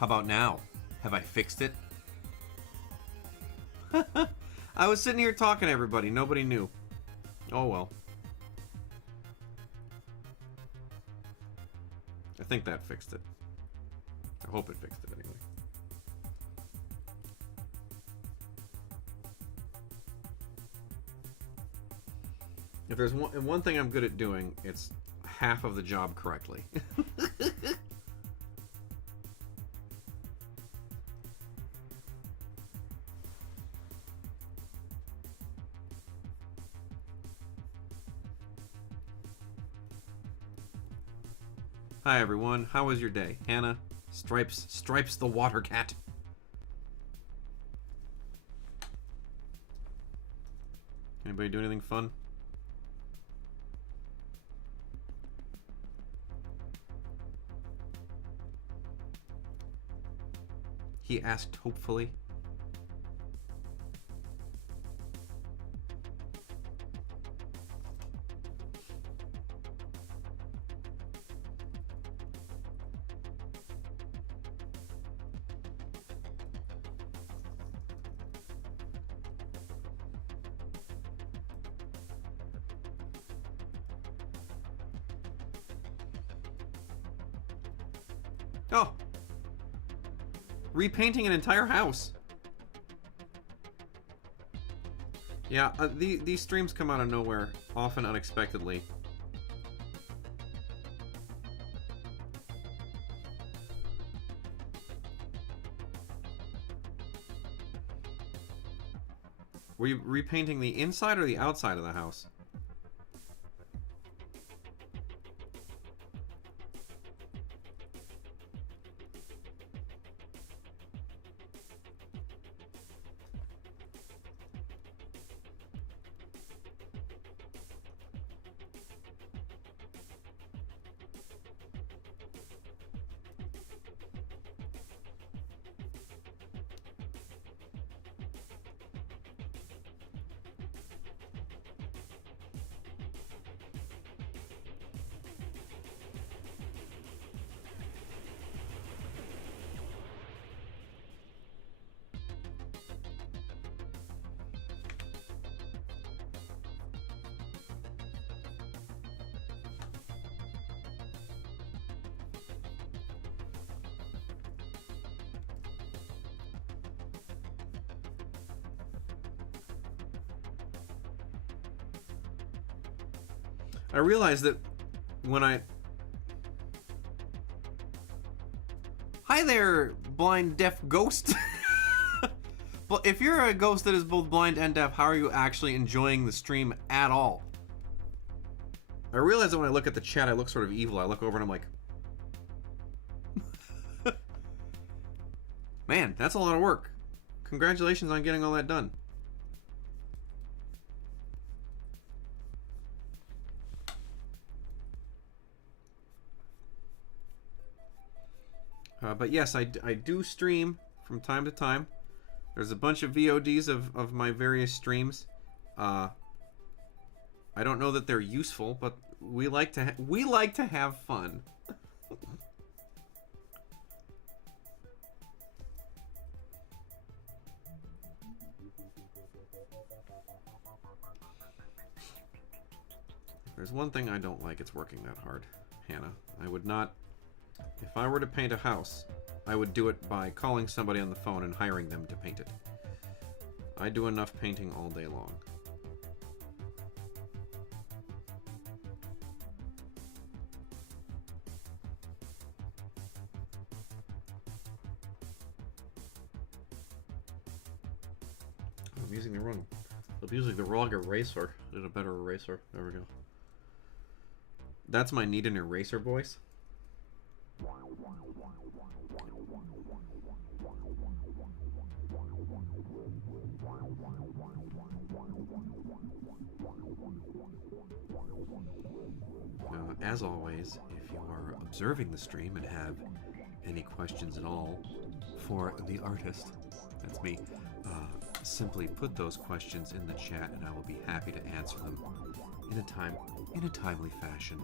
How about now? Have I fixed it? I was sitting here talking to everybody. Nobody knew. Oh well. I think that fixed it. I hope it fixed it anyway. If there's one thing I'm good at doing, it's half of the job correctly. Hi everyone, how was your day? Hannah, Stripes the water cat. Anybody do anything fun? He asked hopefully. Oh! Repainting an entire house. Yeah, these streams come out of nowhere, often unexpectedly. Were you repainting the inside or the outside of the house? I realized that when I... Hi there, blind, deaf ghost! But if you're a ghost that is both blind and deaf, how are you actually enjoying the stream at all? I realize that when I look at the chat, I look sort of evil. I look over and I'm like... Man, that's a lot of work. Congratulations on getting all that done. But yes, I do stream from time to time. There's a bunch of VODs of my various streams. I don't know that they're useful, but we like to have fun. If there's one thing I don't like, it's working that hard, Hannah. I would not... If I were to paint a house, I would do it by calling somebody on the phone and hiring them to paint it. I do enough painting all day long. I'm using the wrong eraser. I did a better eraser. There we go. That's my need an eraser voice. As always, if you are observing the stream and have any questions at all for the artist, that's me, simply put those questions in the chat and I will be happy to answer them in a timely fashion.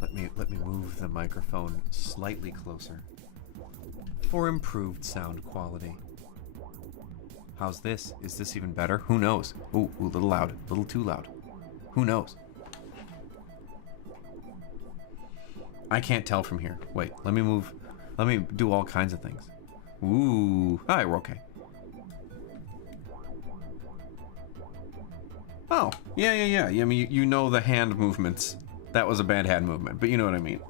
Let let me move the microphone slightly closer for improved sound quality. How's this? Is this even better? Who knows? Ooh, a little loud, a little too loud. Who knows? I can't tell from here. Wait, let me move. Let me do all kinds of things. Ooh, alright, we're okay. Oh, yeah. I mean, you know the hand movements. That was a bad hand movement, but you know what I mean.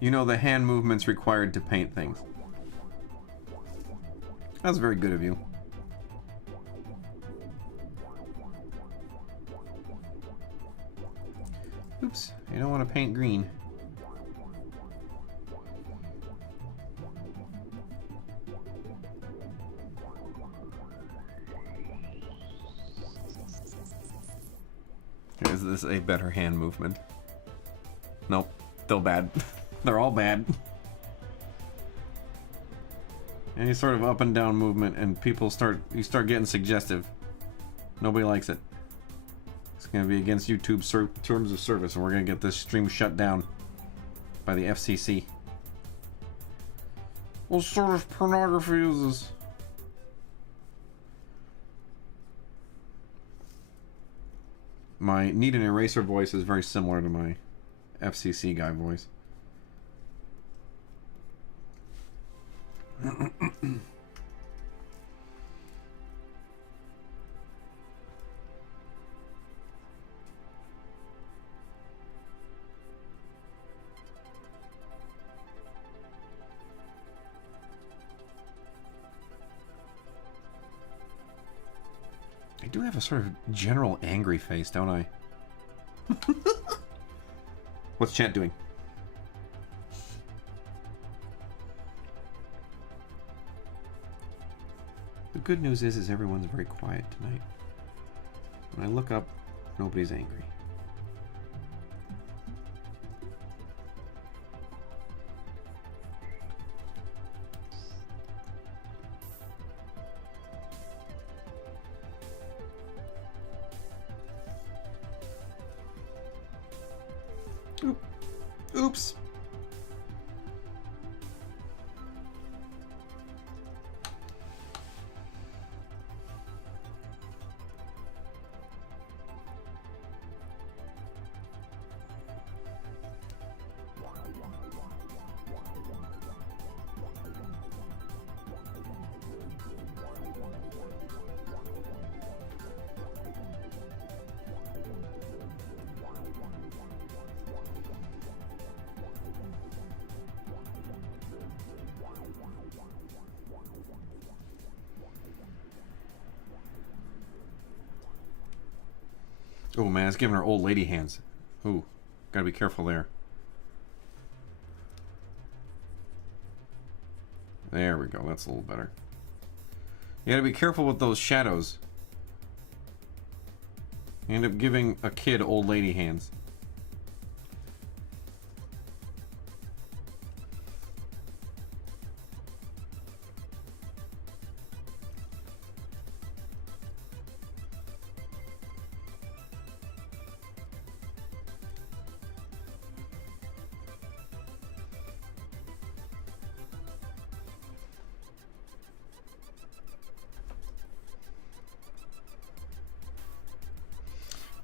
You know the hand movements required to paint things. That's very good of you. Oops, you don't want to paint green. Is this a better hand movement? Nope, still bad. They're all bad. Any sort of up and down movement and you start getting suggestive. Nobody likes it. It's going to be against YouTube's terms of service, and we're going to get this stream shut down by the FCC. What sort of pornography is this? My need an eraser voice is very similar to my FCC guy voice. I do have a sort of general angry face, don't I? What's chat doing? The good news is everyone's very quiet tonight. When I look up, nobody's angry. Oops. Oh man, it's giving her old lady hands. Ooh, gotta be careful there. There we go, that's a little better. You gotta be careful with those shadows. You end up giving a kid old lady hands.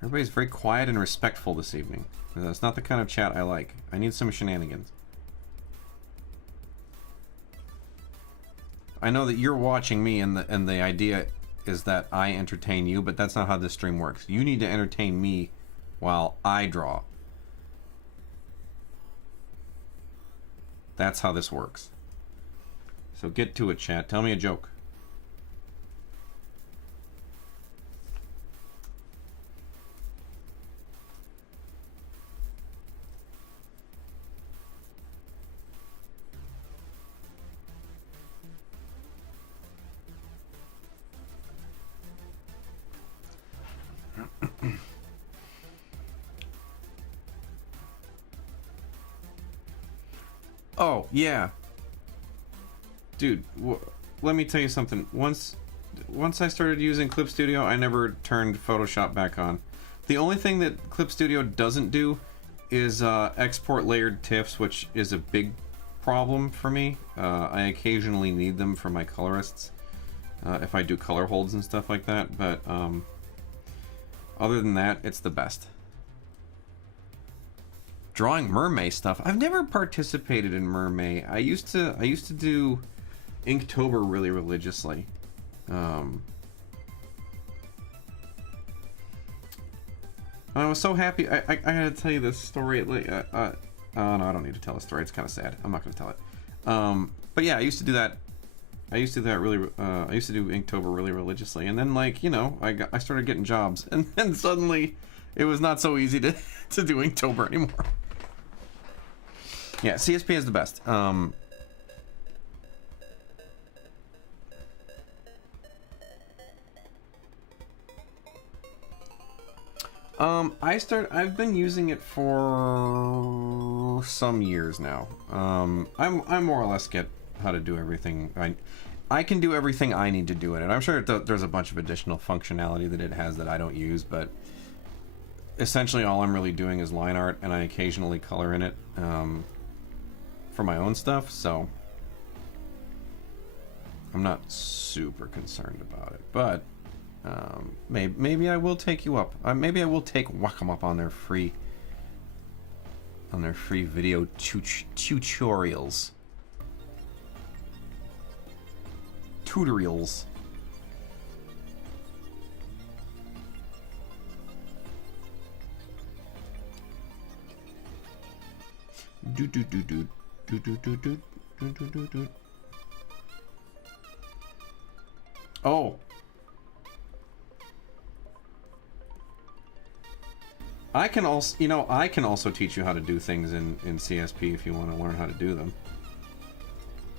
Everybody's very quiet and respectful this evening. That's not the kind of chat I like. I need some shenanigans. I know that you're watching me and the idea is that I entertain you, but that's not how this stream works. You need to entertain me while I draw. That's how this works. So get to it, chat. Tell me a joke. Oh, yeah. Dude, let me tell you something. Once I started using Clip Studio, I never turned Photoshop back on. The only thing that Clip Studio doesn't do is export layered TIFFs, which is a big problem for me. I occasionally need them for my colorists if I do color holds and stuff like that, but other than that, it's the best. Drawing mermaid stuff. I've never participated in mermaid. I used to do Inktober really religiously. I was so happy. I gotta tell you this story. Oh no, I don't need to tell a story. It's kind of sad. I'm not gonna tell it. But yeah, I used to do that. I used to do that really. I used to do Inktober really religiously, and then like I started getting jobs, and then suddenly it was not so easy to do Inktober anymore. Yeah, CSP is the best. I've been using it for some years now. I more or less get how to do everything. I can do everything I need to do in it. I'm sure there's a bunch of additional functionality that it has that I don't use, but essentially all I'm really doing is line art, and I occasionally color in it for my own stuff, so I'm not super concerned about it. But maybe I will take you up. Maybe I will take Wacom up on their free video tutorials. Tutorials. Do do do do do do do do do do do do. Oh. I can also teach you how to do things in CSP if you want to learn how to do them.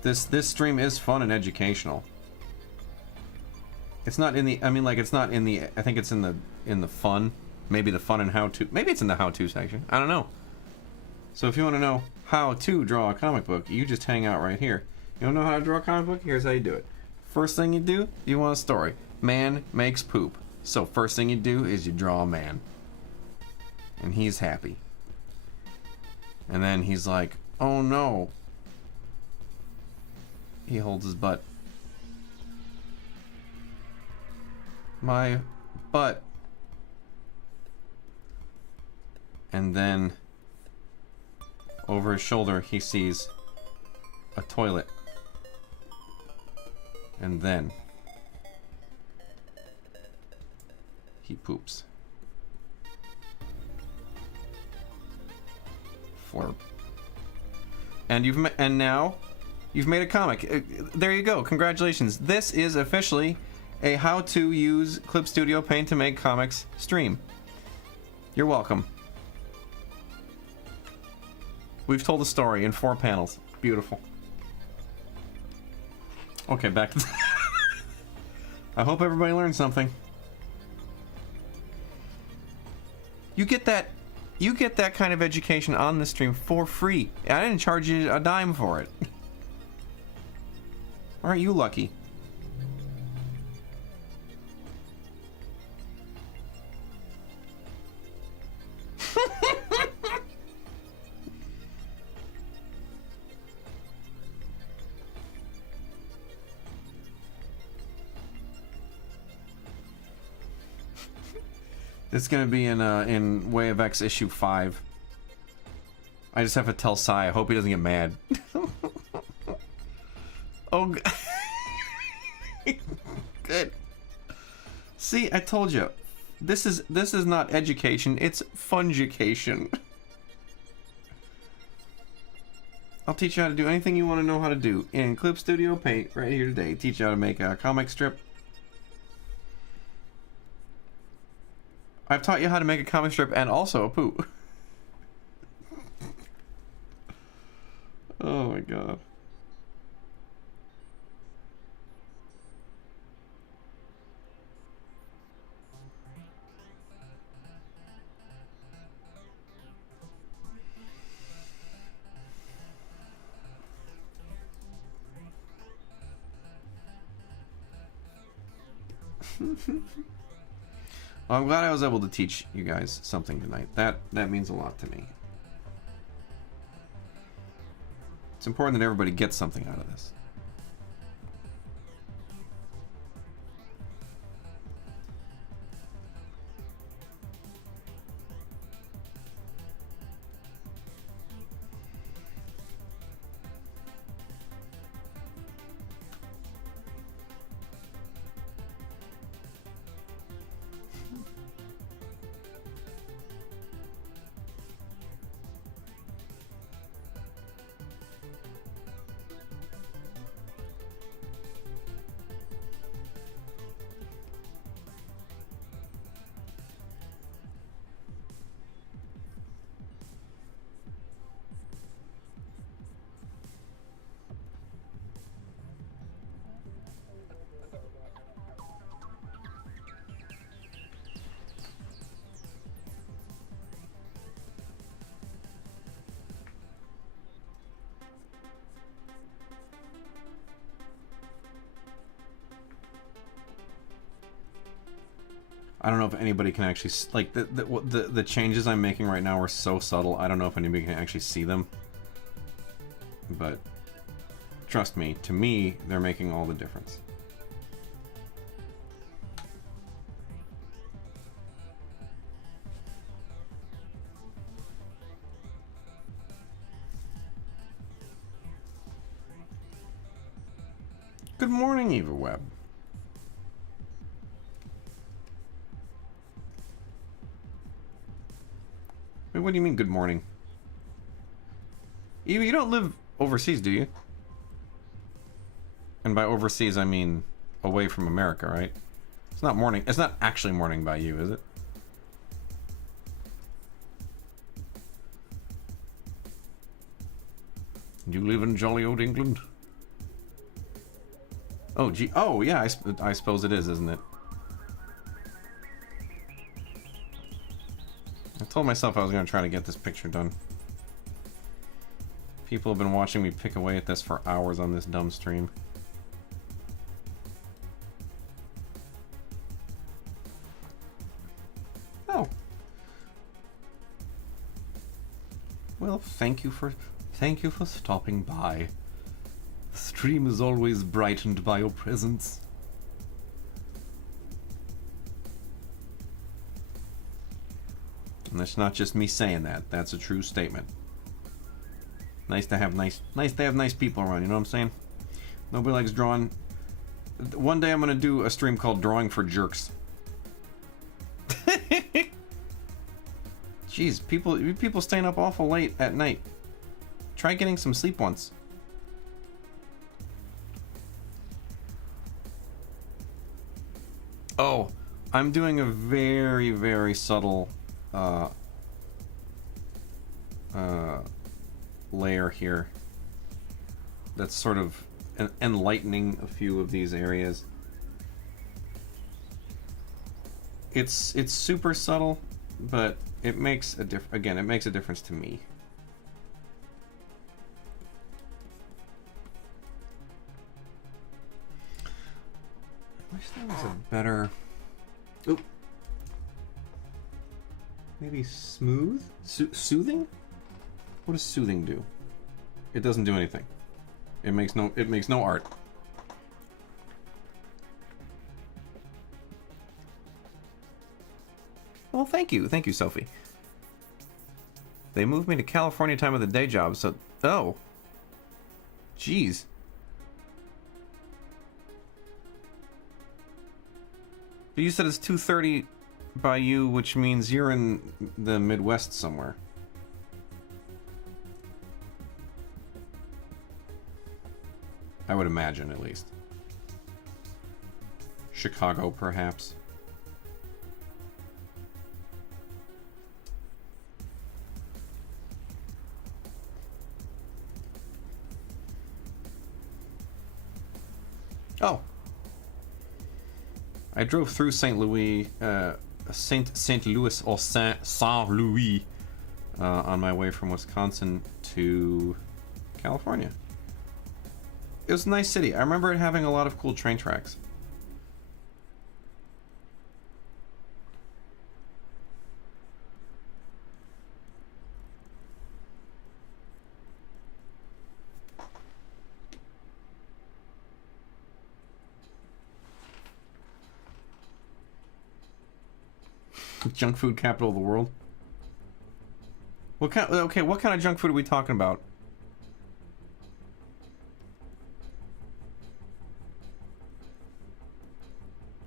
This stream is fun and educational. It's not in the it's not in the I think it's in the fun, maybe the fun and how to, maybe it's in the how-to section. I don't know. So if you want to know how to draw a comic book, you just hang out right here. You don't know how to draw a comic book? Here's how you do it. First thing you do, you want a story. Man makes poop. So first thing you do is you draw a man. And he's happy. And then he's like, oh no. He holds his butt. My butt. And then over his shoulder he sees a toilet. And then he poops. Flurp. And now you've made a comic. There you go. Congratulations. This is officially a how to use Clip Studio Paint to make comics stream. You're welcome. We've told a story in 4 panels. Beautiful. Okay, back to I hope everybody learned something. You get that kind of education on the stream for free. I didn't charge you a dime for it. Aren't you lucky? It's gonna be in Way of X issue 5. I just have to tell Sai. I hope he doesn't get mad. Oh, good. See, I told you. This is not education. It's fungication. I'll teach you how to do anything you want to know how to do in Clip Studio Paint right here today. Teach you how to make a comic strip. I've taught you how to make a comic strip and also a poo. Oh my god. Well, I'm glad I was able to teach you guys something tonight. That means a lot to me. It's important that everybody gets something out of this. I don't know if anybody can actually like the changes I'm making right now are so subtle. I don't know if anybody can actually see them. But trust me, to me, they're making all the difference. Good morning, Eva Webb. Wait, what do you mean, good morning? Eva, you don't live overseas, do you? And by overseas, I mean away from America, right? It's not morning. It's not actually morning by you, is it? You live in jolly old England? Oh, gee. Oh, yeah, I suppose it is, isn't it? I told myself I was going to try to get this picture done. People have been watching me pick away at this for hours on this dumb stream. Oh. Well, thank you for stopping by. The stream is always brightened by your presence. And that's not just me saying that. That's a true statement. Nice to have nice people around, you know what I'm saying? Nobody likes drawing. One day I'm gonna do a stream called Drawing for Jerks. Jeez, people staying up awful late at night. Try getting some sleep once. Oh, I'm doing a very, very subtle layer here that's sort of enlightening a few of these areas. It's super subtle, but it makes a again, it makes a difference to me. I wish there was a better... Oop. Maybe smooth? Soothing? What does soothing do? It doesn't do anything. It makes no art. Well, thank you, Sophie. They moved me to California time of the day job, so... Oh. Jeez. But you said it's 2:30 by you, which means you're in the Midwest somewhere. I would imagine, at least. Chicago, perhaps. Oh. I drove through St. Louis, St. Louis or Saint Louis on my way from Wisconsin to California. It was a nice city. I remember it having a lot of cool train tracks. Junk food capital of the world. What kind of junk food are we talking about?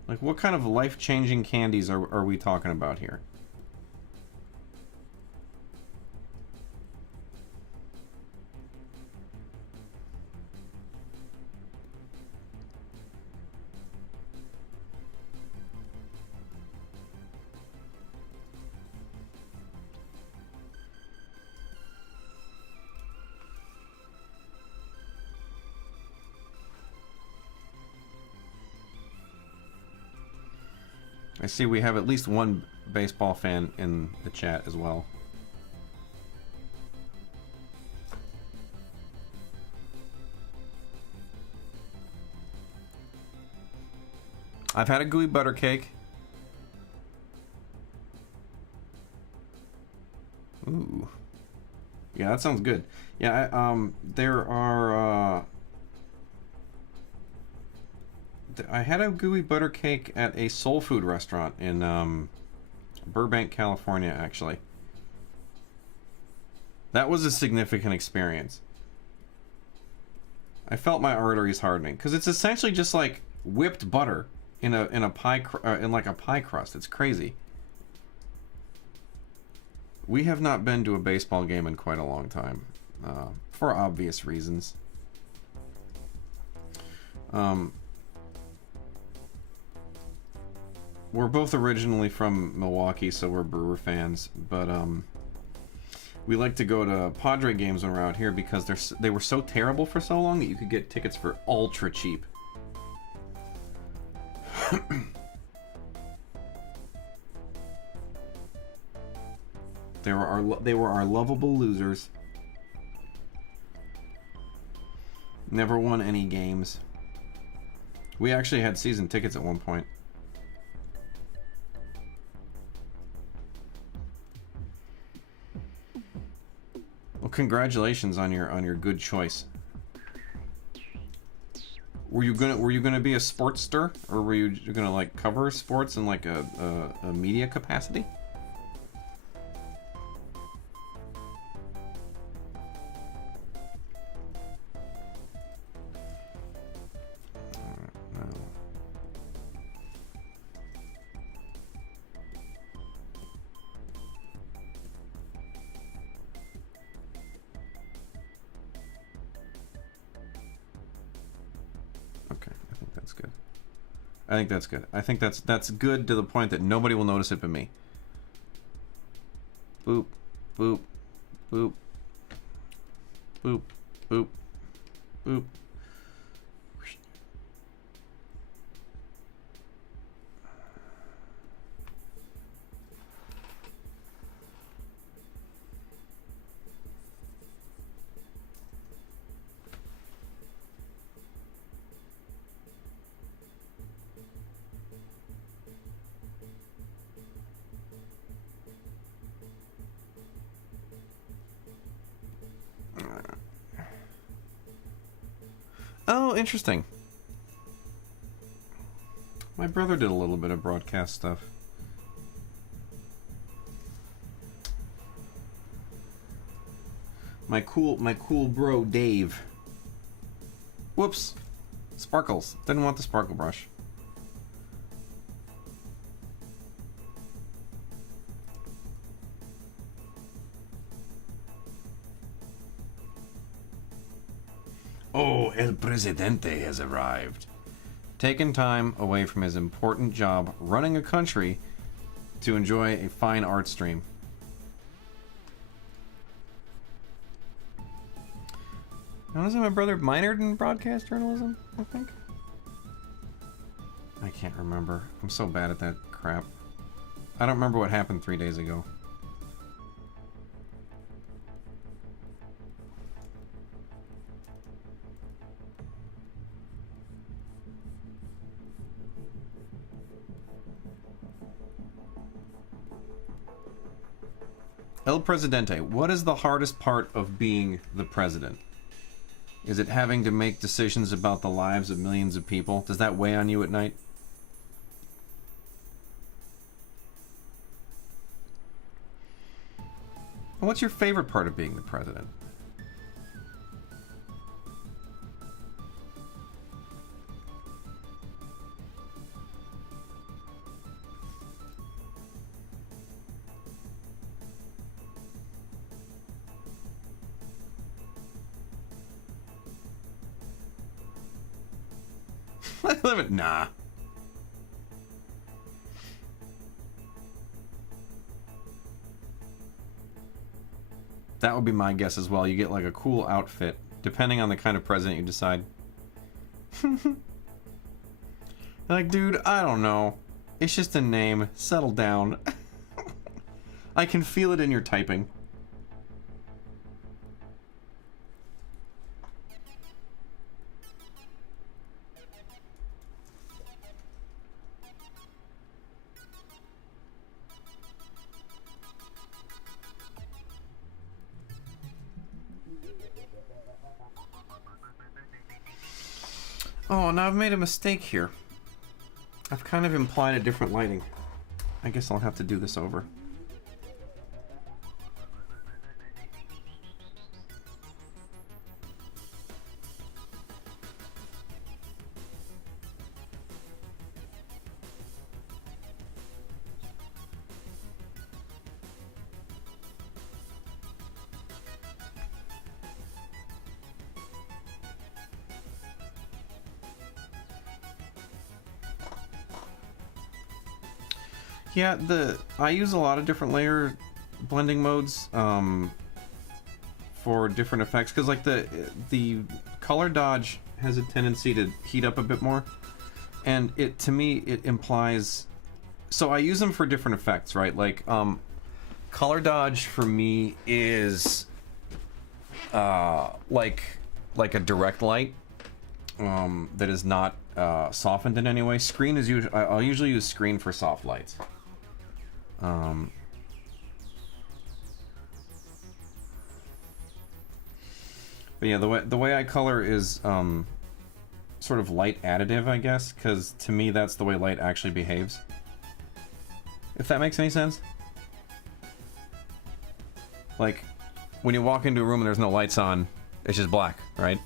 Like, what kind of life-changing candies are we talking about here? I see we have at least one baseball fan in the chat as well. I've had a gooey butter cake. Ooh. Yeah, that sounds good. Yeah, there are... I had a gooey butter cake at a soul food restaurant in Burbank, California, actually. That was a significant experience. I felt my arteries hardening because it's essentially just like whipped butter in a pie in like a pie crust. It's crazy. We have not been to a baseball game in quite a long time, for obvious reasons. We're both originally from Milwaukee, so we're Brewer fans, but we like to go to Padre games when we're out here because they were so terrible for so long that you could get tickets for ultra cheap. They were our lovable losers. Never won any games. We actually had season tickets at one point. Well, congratulations on your good choice. Were you gonna be a sportster, or were you gonna like cover sports in like a media capacity? I think that's good. I think that's good to the point that nobody will notice it but me. Boop, boop, boop, boop, boop, boop. Oh, interesting. My brother did a little bit of broadcast stuff. My cool bro Dave. Whoops. Sparkles. Didn't want the sparkle brush. Oh, El Presidente has arrived. Taken time away from his important job running a country to enjoy a fine art stream. Now, isn't my brother minored in broadcast journalism, I think? I can't remember. I'm so bad at that crap. I don't remember what happened 3 days ago. El Presidente, what is the hardest part of being the president? Is it having to make decisions about the lives of millions of people? Does that weigh on you at night? What's your favorite part of being the president? Nah. That would be my guess as well. You get like a cool outfit, depending on the kind of president you decide. Like, dude, I don't know. It's just a name. Settle down. I can feel it in your typing. Oh, now I've made a mistake here. I've kind of implied a different lighting. I guess I'll have to do this over. Yeah, I use a lot of different layer blending modes for different effects, because like the color dodge has a tendency to heat up a bit more, and to me it implies. So I use them for different effects, right? Like color dodge for me is like a direct light that is not softened in any way. Screen is usually I'll usually use screen for soft lights. But yeah, the way I color is sort of light additive, I guess, because to me that's the way light actually behaves. If that makes any sense. Like, when you walk into a room and there's no lights on, it's just black, right?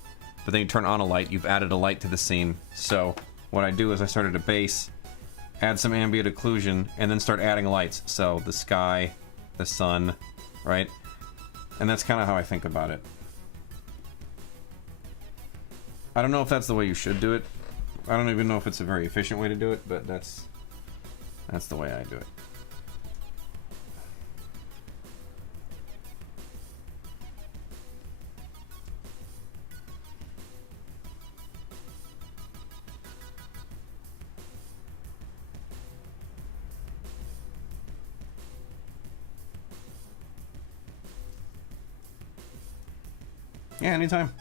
But then you turn on a light, you've added a light to the scene. So what I do is I start at a base, add some ambient occlusion, and then start adding lights. So the sky, the sun, right? And that's kind of how I think about it. I don't know if that's the way you should do it. I don't even know if it's a very efficient way to do it, but that's the way I do it. Yeah, anytime.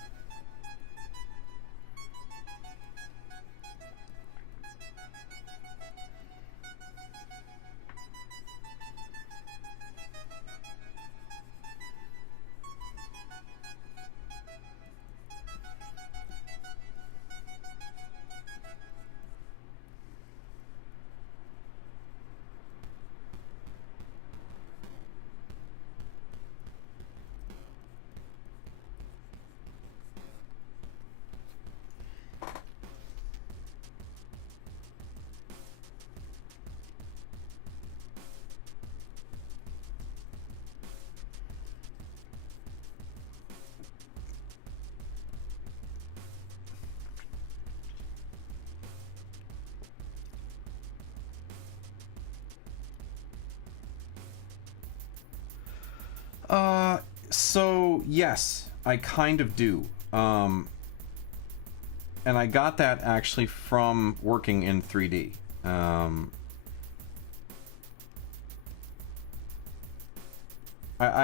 So yes, I kind of do. And I got that actually from working in 3D. I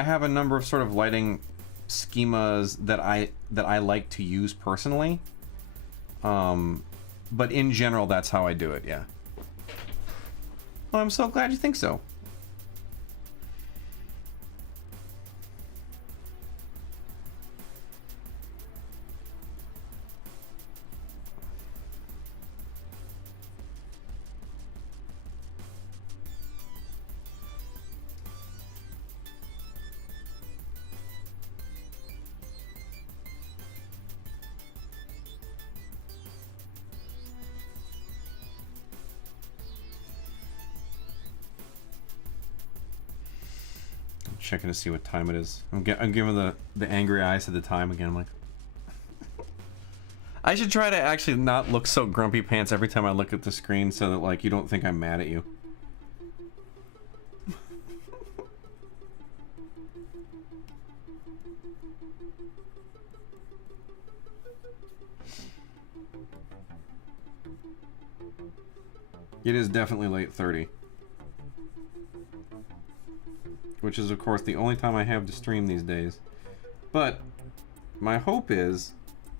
have a number of sort of lighting schemas that I like to use personally. But in general, that's how I do it, yeah. Well, I'm so glad you think so. checking to see what time it is. I'm giving the angry eyes to the time again. I'm like, I should try to actually not look so grumpy pants every time I look at the screen, so that like you don't think I'm mad at you. It is definitely late 30. Which is, of course, the only time I have to stream these days. But my hope is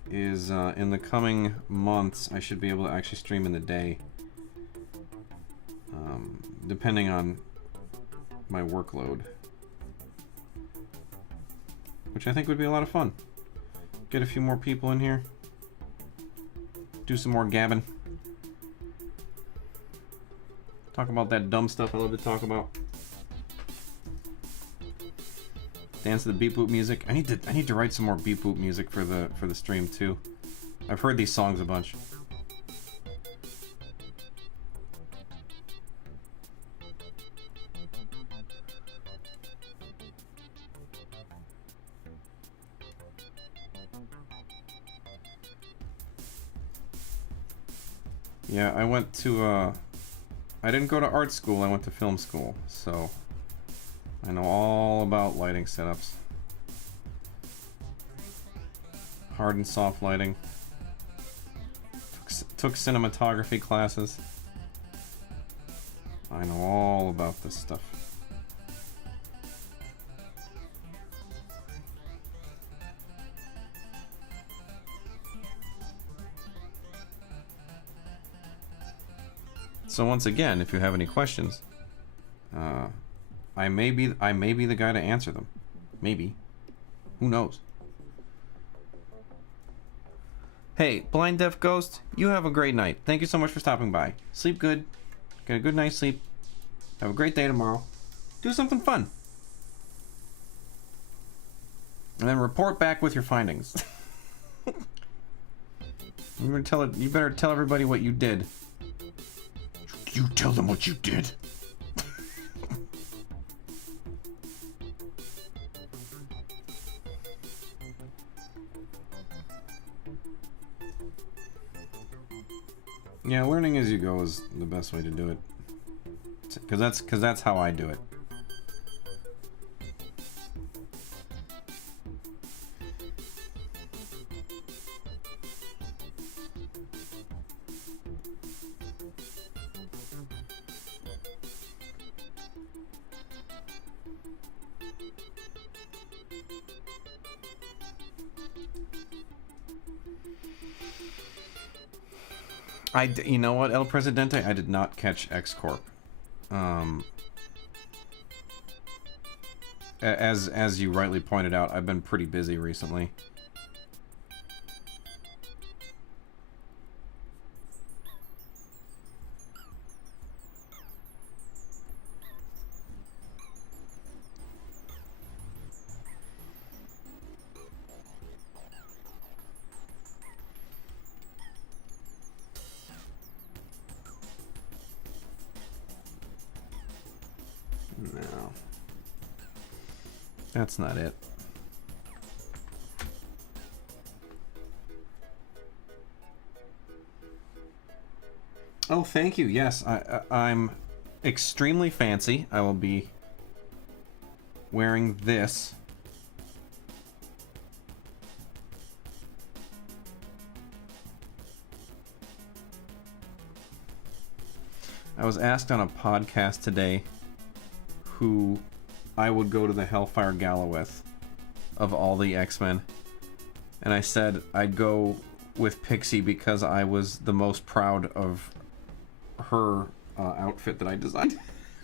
in the coming months, I should be able to actually stream in the day. Depending on my workload. Which I think would be a lot of fun. Get a few more people in here. Do some more gabbing. Talk about that dumb stuff I love to talk about. Dance to the beep boop music. I need to write some more beep boop music for the stream too. I've heard these songs a bunch. Yeah, I went to I didn't go to art school, I went to film school, so I know all about lighting setups. Hard and soft lighting. Took cinematography classes. I know all about this stuff. So once again, if you have any questions, I may be the guy to answer them. Maybe. Who knows? Hey, Blind Deaf Ghost, you have a great night. Thank you so much for stopping by. Sleep good. Get a good night's sleep. Have a great day tomorrow. Do something fun. And then report back with your findings. You better tell everybody what you did. You tell them what you did. Yeah, learning as you go is the best way to do it. Cause that's how I do it. You know what, El Presidente? I did not catch X-Corp. As you rightly pointed out, I've been pretty busy recently. No. That's not it. Oh, thank you. Yes, I'm extremely fancy. I will be wearing this. I was asked on a podcast today who I would go to the Hellfire Gala with of all the X-Men. And I said I'd go with Pixie because I was the most proud of her outfit that I designed.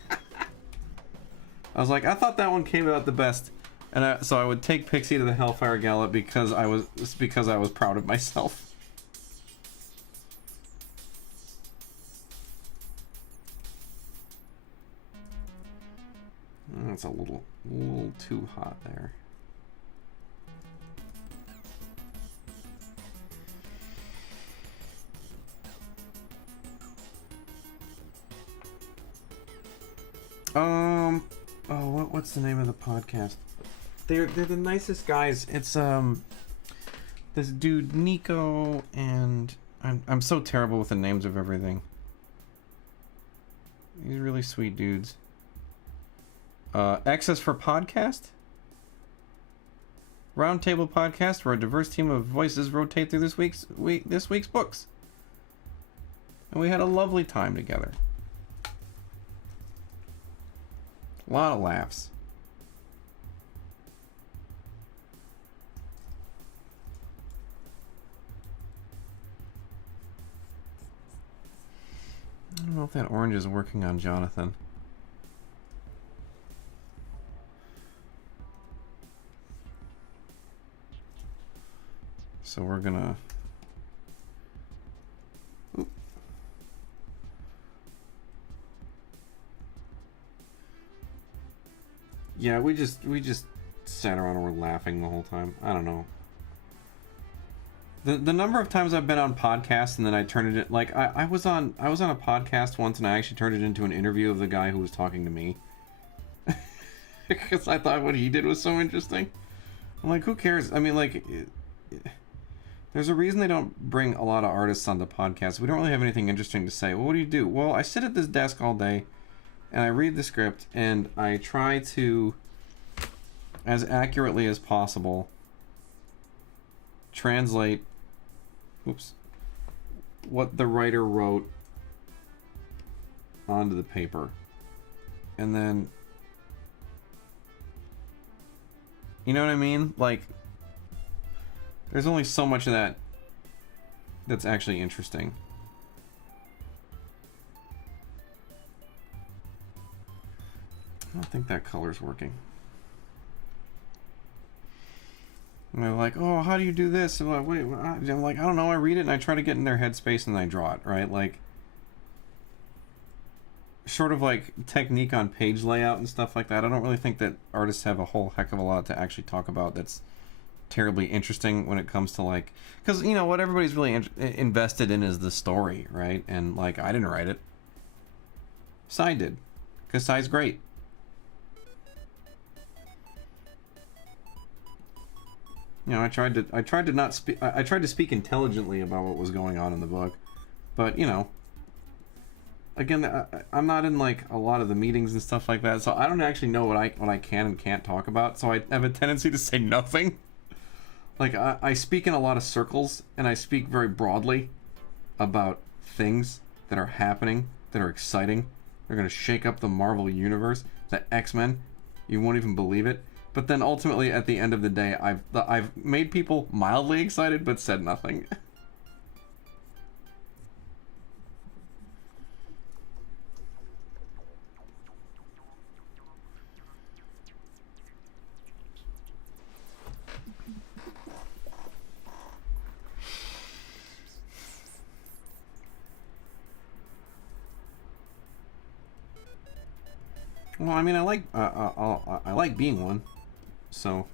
I was like, I thought that one came out the best. And so I would take Pixie to the Hellfire Gala because I was proud of myself. That's a little too hot there. what's the name of the podcast? They're the nicest guys. It's this dude Nico, and I'm so terrible with the names of everything. These really sweet dudes. Access for Podcast? Roundtable podcast where a diverse team of voices rotate through this week's books. And we had a lovely time together. A lot of laughs. I don't know if that orange is working on Jonathan. So we're gonna... Oop. Yeah, we just sat around and were laughing the whole time. I don't know. The number of times I've been on podcasts and then I turned it, like, I was on a podcast once and I actually turned it into an interview of the guy who was talking to me. Because I thought what he did was so interesting. I'm like, who cares? I mean, like, there's a reason they don't bring a lot of artists on the podcast. We don't really have anything interesting to say. Well, what do you do? Well, I sit at this desk all day and I read the script and I try to, as accurately as possible, translate what the writer wrote onto the paper. And then, you know what I mean? Like, there's only so much of that that's actually interesting. I don't think that color's working. And they're like, oh, how do you do this? And I'm like, I don't know. I read it and I try to get in their headspace and I draw it, right? Like, short of like technique on page layout and stuff like that, I don't really think that artists have a whole heck of a lot to actually talk about that's terribly interesting when it comes to, like, because, you know, what everybody's really invested in is the story, right? And, like, I didn't write it. Cy did, because Cy's great. You know, I tried to speak intelligently about what was going on in the book, but, you know, again, I'm not in, like, a lot of the meetings and stuff like that, so I don't actually know what I can and can't talk about, so I have a tendency to say nothing. Like, I speak in a lot of circles, and I speak very broadly about things that are happening, that are exciting. They're going to shake up the Marvel Universe, the X-Men. You won't even believe it. But then ultimately, at the end of the day, I've made people mildly excited, but said nothing. Well, I mean, I like being one, so.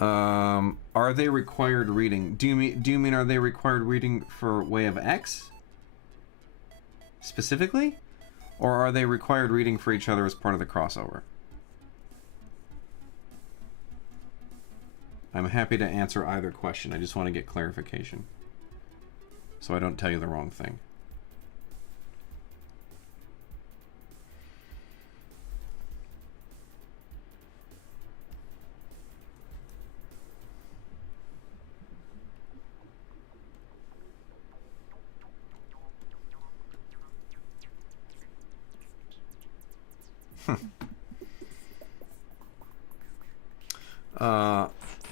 Are they required reading? Do you mean are they required reading for Way of X? Specifically? Or are they required reading for each other as part of the crossover? I'm happy to answer either question. I just want to get clarification, so I don't tell you the wrong thing.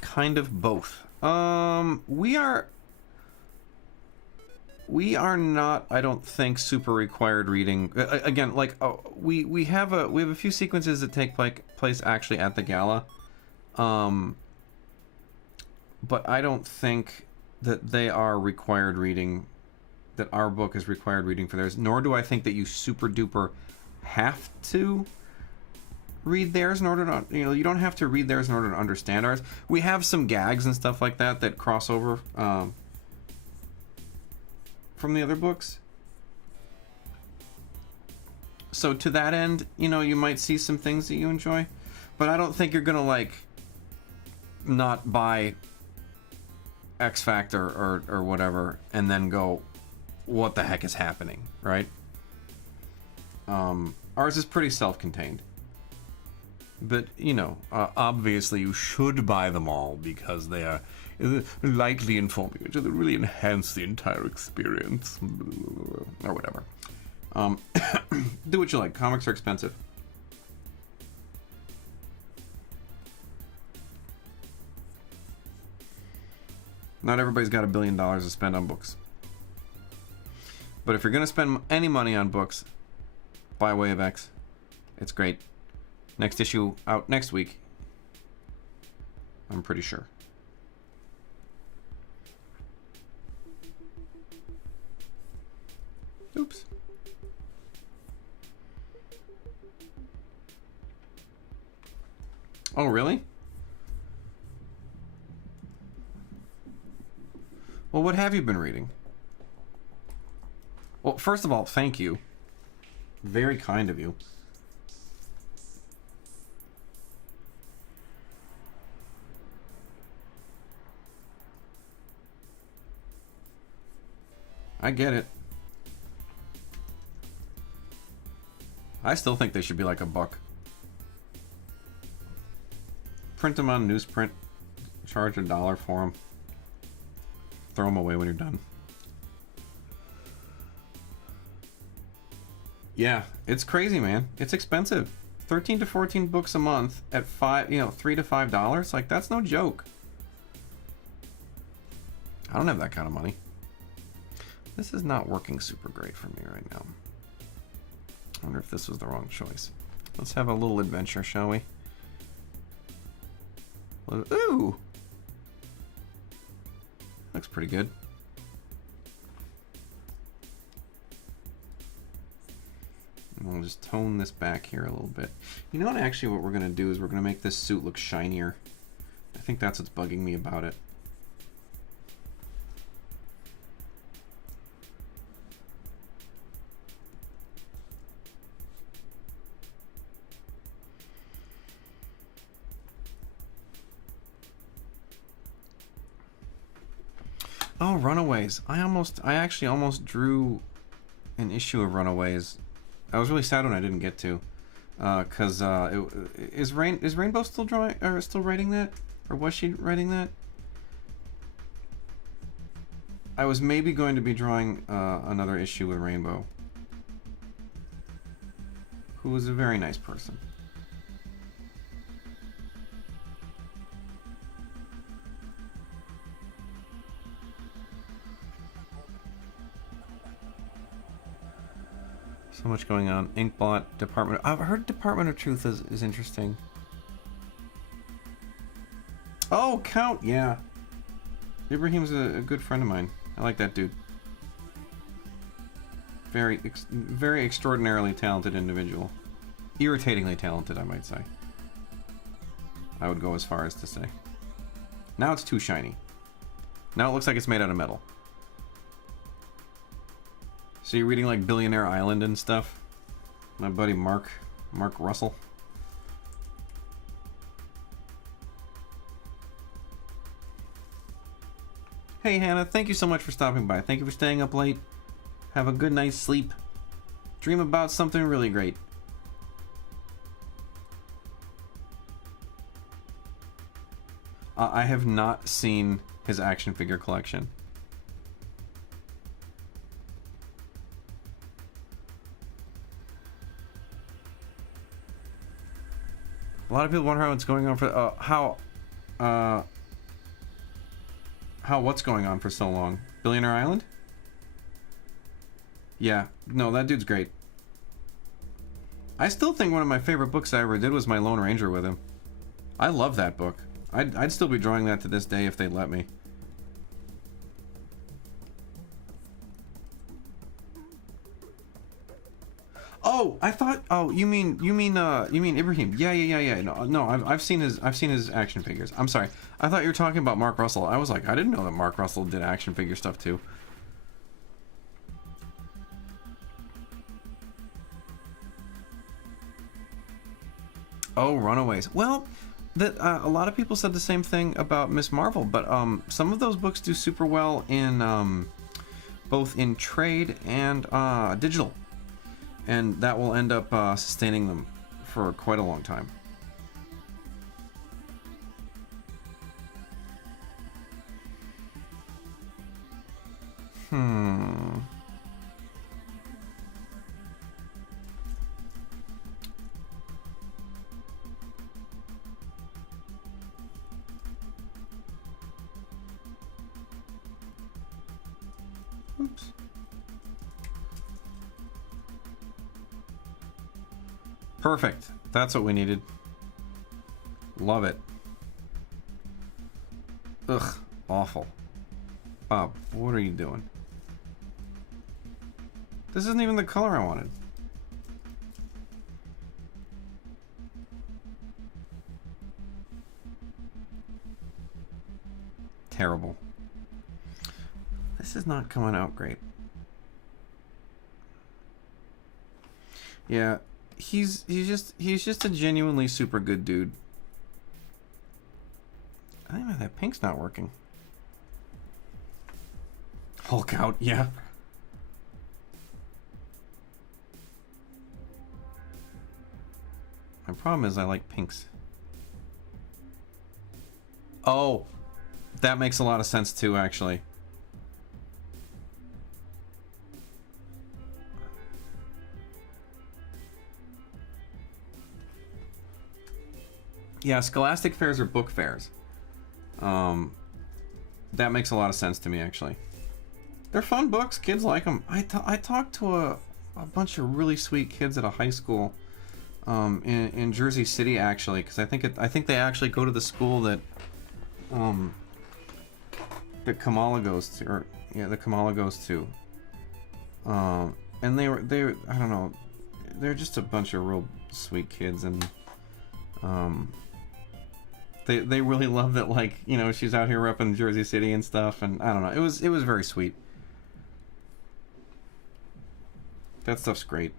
Kind of both. We are not, I don't think, super required reading. Again, like, we have a few sequences that take place actually at the gala, but I don't think that they are required reading. That our book is required reading for theirs. Nor do I think that you super duper have to read theirs in order to, you don't have to read theirs in order to understand ours. We have some gags and stuff like that that cross over from the other books. So to that end, you might see some things that you enjoy, but I don't think you're gonna like not buy X Factor or whatever and then go, what the heck is happening, right? Ours is pretty self-contained. But, obviously you should buy them all because they are lightly informing, which will really enhance the entire experience. Or whatever. Do what you like. Comics are expensive. Not everybody's got $1 billion to spend on books. But if you're going to spend any money on books, by way of X, it's great. Next issue out next week, I'm pretty sure. Oops. Oh, really? Well, what have you been reading? Well, first of all, thank you. Very kind of you. I get it. I still think they should be like $1. Print them on newsprint. Charge $1 for them. Throw them away when you're done. Yeah, it's crazy, man. It's expensive. 13 to 14 books a month at $3 to $5. Like, that's no joke. I don't have that kind of money. This is not working super great for me right now. I wonder if this was the wrong choice. Let's have a little adventure, shall we? Ooh! Looks pretty good. And we'll just tone this back here a little bit. You know what, actually what we're going to do is we're going to make this suit look shinier. I think that's what's bugging me about it. Oh, Runaways. I actually almost drew an issue of Runaways. I was really sad when I didn't get to, because is Rainbow still drawing or still writing that, or was she writing that? I was maybe going to be drawing another issue with Rainbow, who was a very nice person. So much going on. Inkblot, Department. I've heard Department of Truth is interesting. Oh, Count, yeah. Ibrahim's a good friend of mine. I like that dude. Very extraordinarily talented individual. Irritatingly talented, I might say. I would go as far as to say. Now it's too shiny. Now it looks like it's made out of metal. So you're reading like Billionaire Island and stuff? My buddy Mark Russell. Hey Hannah, thank you so much for stopping by. Thank you for staying up late. Have a good night's sleep. Dream about something really great. I have not seen his action figure collection. A lot of people wonder how it's going on for what's going on for so long. Billionaire Island? Yeah, no, that dude's great. I still think one of my favorite books I ever did was my Lone Ranger with him. I love that book. I'd still be drawing that to this day if they'd let me. Oh, I thought. Oh, you mean Ibrahim? Yeah. No, I've seen his action figures. I'm sorry. I thought you were talking about Mark Russell. I was like, I didn't know that Mark Russell did action figure stuff too. Oh, Runaways. Well, that a lot of people said the same thing about Miss Marvel, but some of those books do super well in both in trade and digital, and that will end up sustaining them for quite a long time. Oops. Perfect. That's what we needed. Love it. Ugh. Awful. Bob, what are you doing? This isn't even the color I wanted. Terrible. This is not coming out great. Yeah, he's just a genuinely super good dude. I don't know, that pink's not working. Hulk out, yeah. My problem is I like pinks. Oh, that makes a lot of sense too, actually. Yeah, Scholastic fairs are book fairs. That makes a lot of sense to me, actually. They're fun books. Kids like them. I talked to a bunch of really sweet kids at a high school in Jersey City, actually, because I think they actually go to the school that that Kamala goes to, or yeah, that Kamala goes to. And they I don't know, they're just a bunch of real sweet kids, and they really love that, like, you know, she's out here repping Jersey City and stuff, and I don't know, it was very sweet. That stuff's great.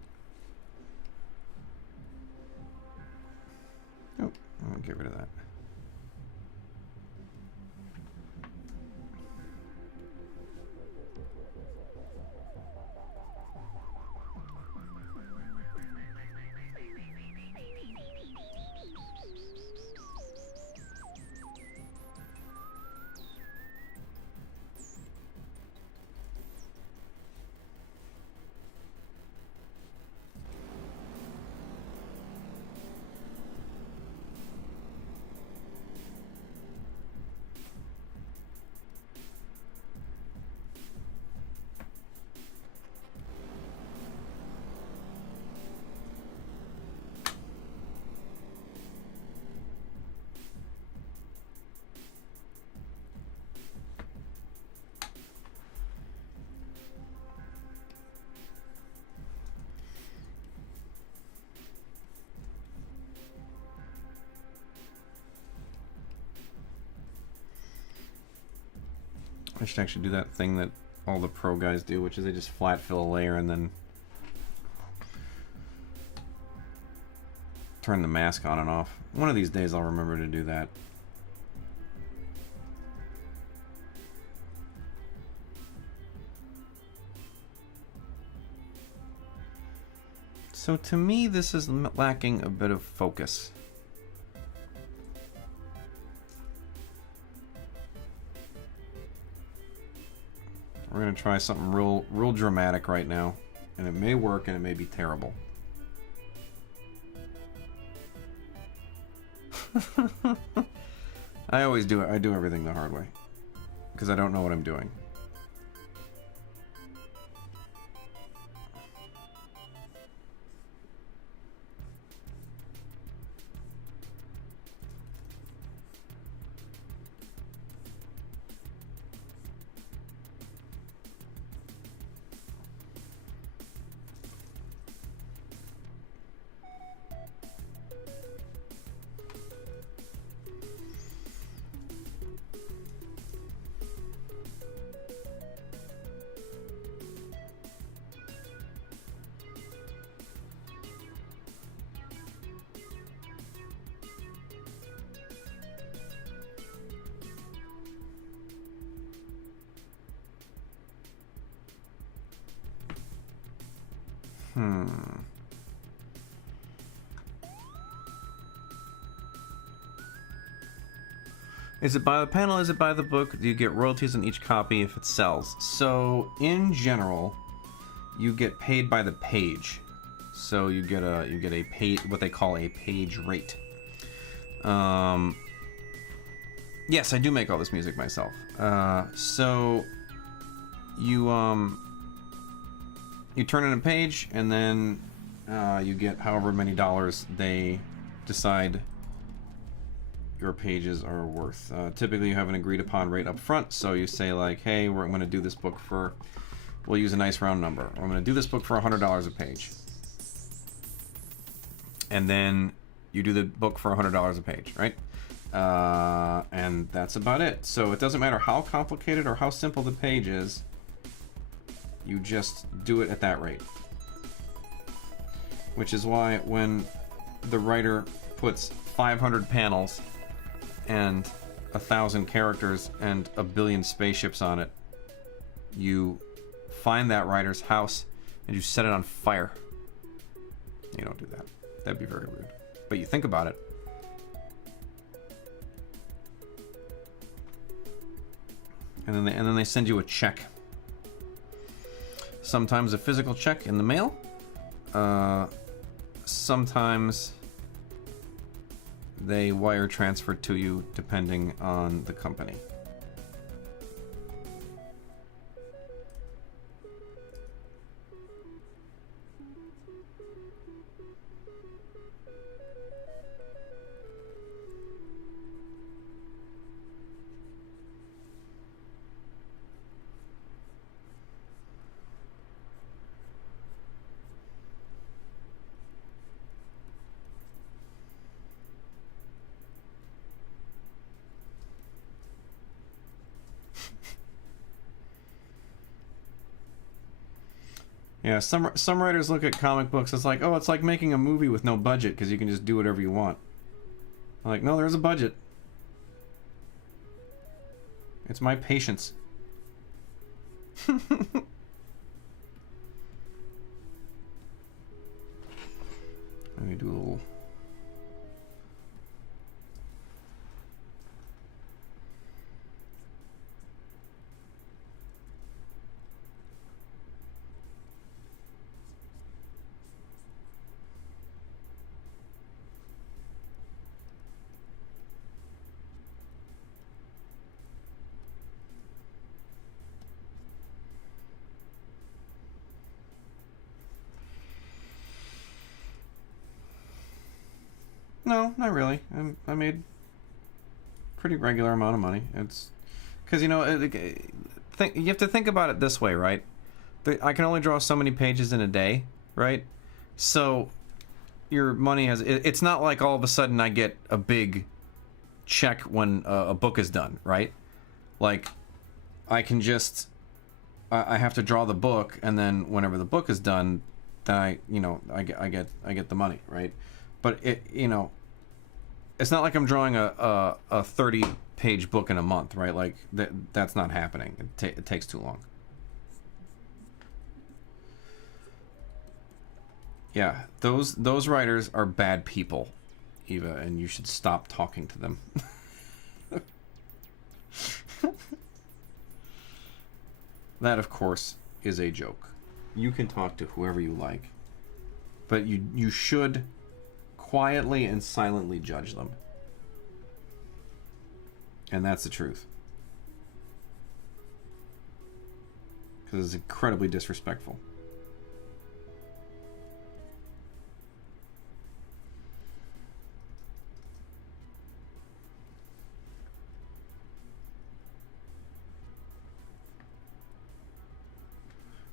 Oh, I'm gonna get rid of that. I should actually do that thing that all the pro guys do, which is they just flat fill a layer and then turn the mask on and off. One of these days I'll remember to do that. So to me, this is lacking a bit of focus. We're gonna try something real dramatic right now, and it may work and it may be terrible. I always do it. I do everything the hard way because I don't know what I'm doing. Is it by the panel? Is it by the book? Do you get royalties on each copy if it sells? So, in general, you get paid by the page. So you get a page, what they call a page rate. Yes, I do make all this music myself. So you turn in a page, and then you get however many dollars they decide your pages are worth. Typically, you have an agreed upon rate up front. So you say like, hey, I'm going to do this book for, we'll use a nice round number. I'm going to do this book for $100 a page. And then you do the book for $100 a page, right? And that's about it. So it doesn't matter how complicated or how simple the page is. You just do it at that rate. Which is why when the writer puts 500 panels and 1,000 characters and 1 billion spaceships on it, you find that writer's house and you set it on fire. You don't do that. That'd be very rude. But you think about it. And then they send you a check. Sometimes a physical check in the mail. Sometimes they wire transfer to you depending on the company. Yeah, some writers look at comic books as like, oh, it's like making a movie with no budget because you can just do whatever you want. I'm like, no, there's a budget. It's my patience. Let me do a little... No, not really. I made pretty regular amount of money. It's because, you know, you have to think about it this way, right? I can only draw so many pages in a day, right? So your money has... It's not like all of a sudden I get a big check when a book is done, right? Like, I can just... I have to draw the book, and then whenever the book is done, then I get the money, right? But it's not like I'm drawing a 30-page book in a month, right? Like that's not happening. It takes too long. Yeah, those writers are bad people, Eva, and you should stop talking to them. That, of course, is a joke. You can talk to whoever you like, but you should quietly and silently judge them. And that's the truth. Because it's incredibly disrespectful.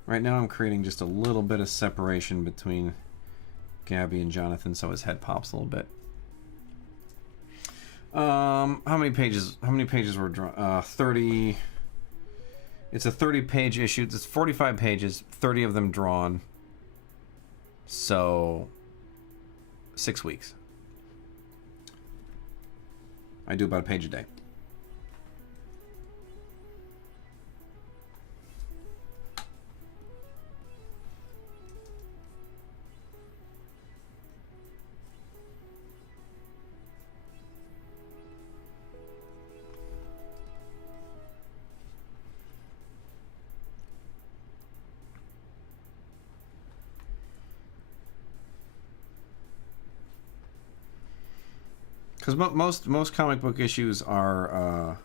Right now I'm creating just a little bit of separation between Gabby and Jonathan so his head pops a little bit. How many pages were drawn? 30. It's a 30-page issue. It's 45 pages, 30 of them drawn. So 6 weeks. I do about a page a day. Because most comic book issues are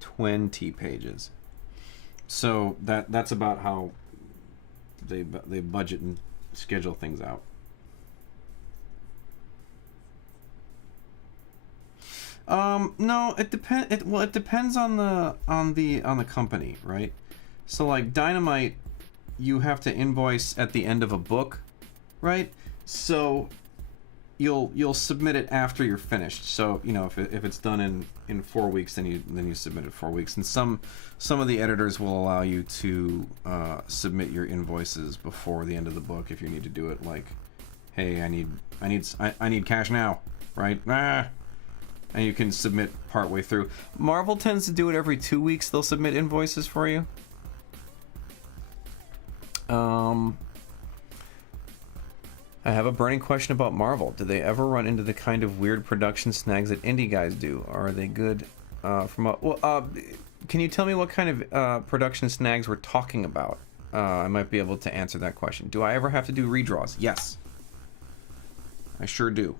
20 pages, so that's about how they budget and schedule things out. No, it depends on the company, right? So like Dynamite, you have to invoice at the end of a book, right? So you'll submit it after you're finished. So if it's done in 4 weeks, then you submit it 4 weeks. And some of the editors will allow you to submit your invoices before the end of the book if you need to do it. Like, hey, I need cash now, right? And you can submit partway through. Marvel tends to do it every 2 weeks. They'll submit invoices for you. I have a burning question about Marvel. Do they ever run into the kind of weird production snags that indie guys do? Are they good can you tell me what kind of production snags we're talking about? I might be able to answer that question. Do I ever have to do redraws? Yes. I sure do.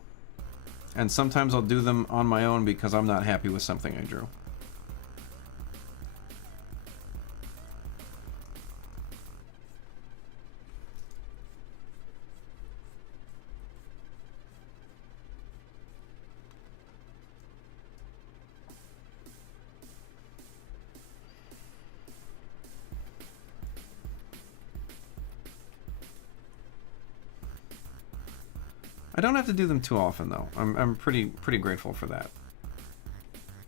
And sometimes I'll do them on my own because I'm not happy with something I drew. I don't have to do them too often though. I'm pretty grateful for that.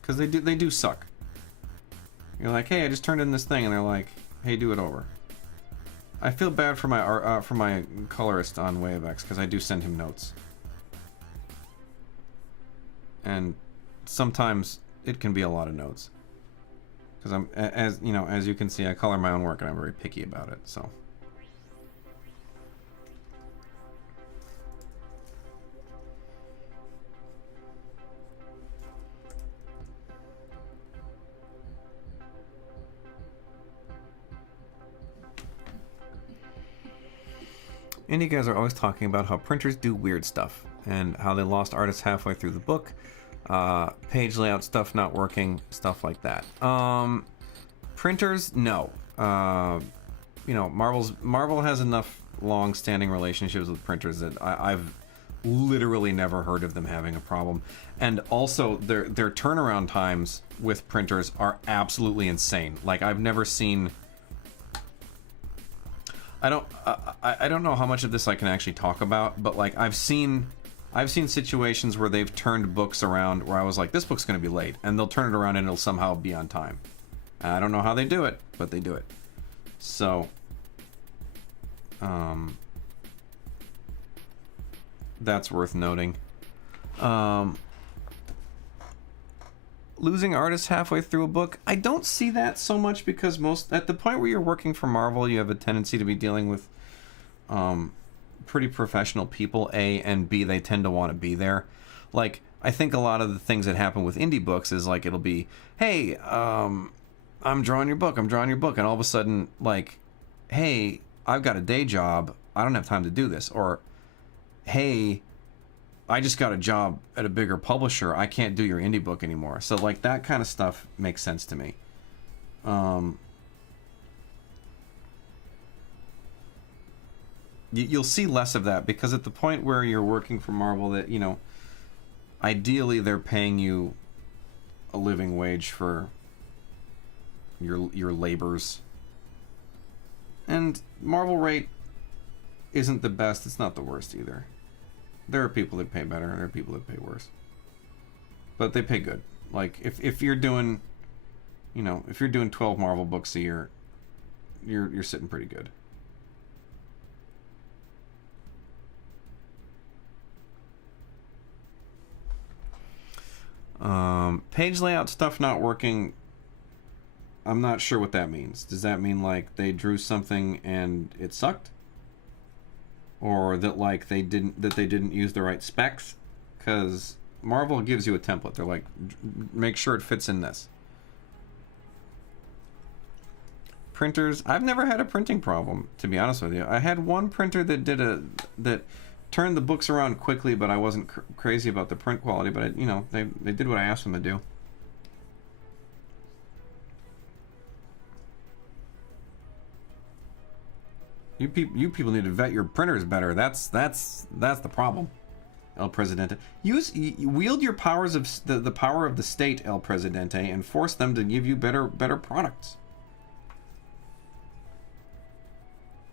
Because they do suck. You're like, hey, I just turned in this thing, and they're like, hey, do it over. I feel bad for my colorist on WaveX because I do send him notes, and sometimes it can be a lot of notes. Because as you can see, I color my own work, and I'm very picky about it. So. Indie guys are always talking about how printers do weird stuff and how they lost artists halfway through the book, page layout stuff not working, stuff like that. Printers, no. Marvel has enough long-standing relationships with printers that I've literally never heard of them having a problem. And also, their turnaround times with printers are absolutely insane. Like, I've never seen... I don't know how much of this I can actually talk about, but like I've seen situations where they've turned books around where I was like, this book's going to be late, and they'll turn it around and it'll somehow be on time. I don't know how they do it, but they do it. So, that's worth noting. Losing artists halfway through a book, I don't see that so much because at the point where you're working for Marvel, you have a tendency to be dealing with pretty professional people, A, and B, they tend to want to be there. Like, I think a lot of the things that happen with indie books is like, it'll be, hey, I'm drawing your book, and all of a sudden, like, hey, I've got a day job, I don't have time to do this, or, hey, I just got a job at a bigger publisher, I can't do your indie book anymore. So like that kind of stuff makes sense to me. You'll see less of that because at the point where you're working for Marvel, that ideally they're paying you a living wage for your labors. And Marvel rate isn't the best, it's not the worst either. There are people that pay better, and there are people that pay worse. But they pay good. Like, if you're doing, if you're doing 12 Marvel books a year, you're sitting pretty good. Page layout stuff not working, I'm not sure what that means. Does that mean, like, they drew something and it sucked? Or that like they didn't use the right specs? Because Marvel gives you a template. They're like, make sure it fits in this. Printers, I've never had a printing problem, to be honest with you. I had one printer that turned the books around quickly, but I wasn't crazy about the print quality. But you know, they did what I asked them to do. You people need to vet your printers better. That's the problem, El Presidente. Wield your powers of the power of the state, El Presidente, and force them to give you better products.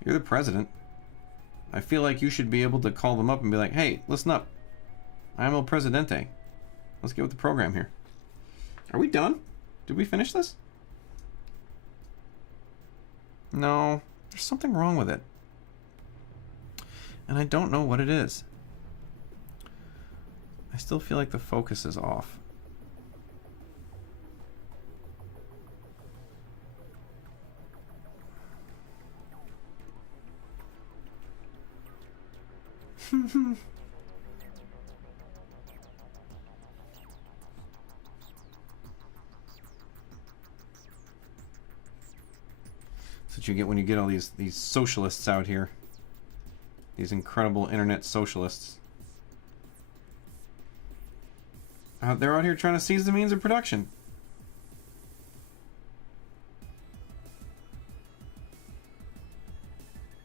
You're the president. I feel like you should be able to call them up and be like, "Hey, listen up. I'm El Presidente. Let's get with the program here." Are we done? Did we finish this? No. There's something wrong with it. And I don't know what it is. I still feel like the focus is off. That's what you get when you get all these socialists out here. These incredible internet socialists. They're out here trying to seize the means of production.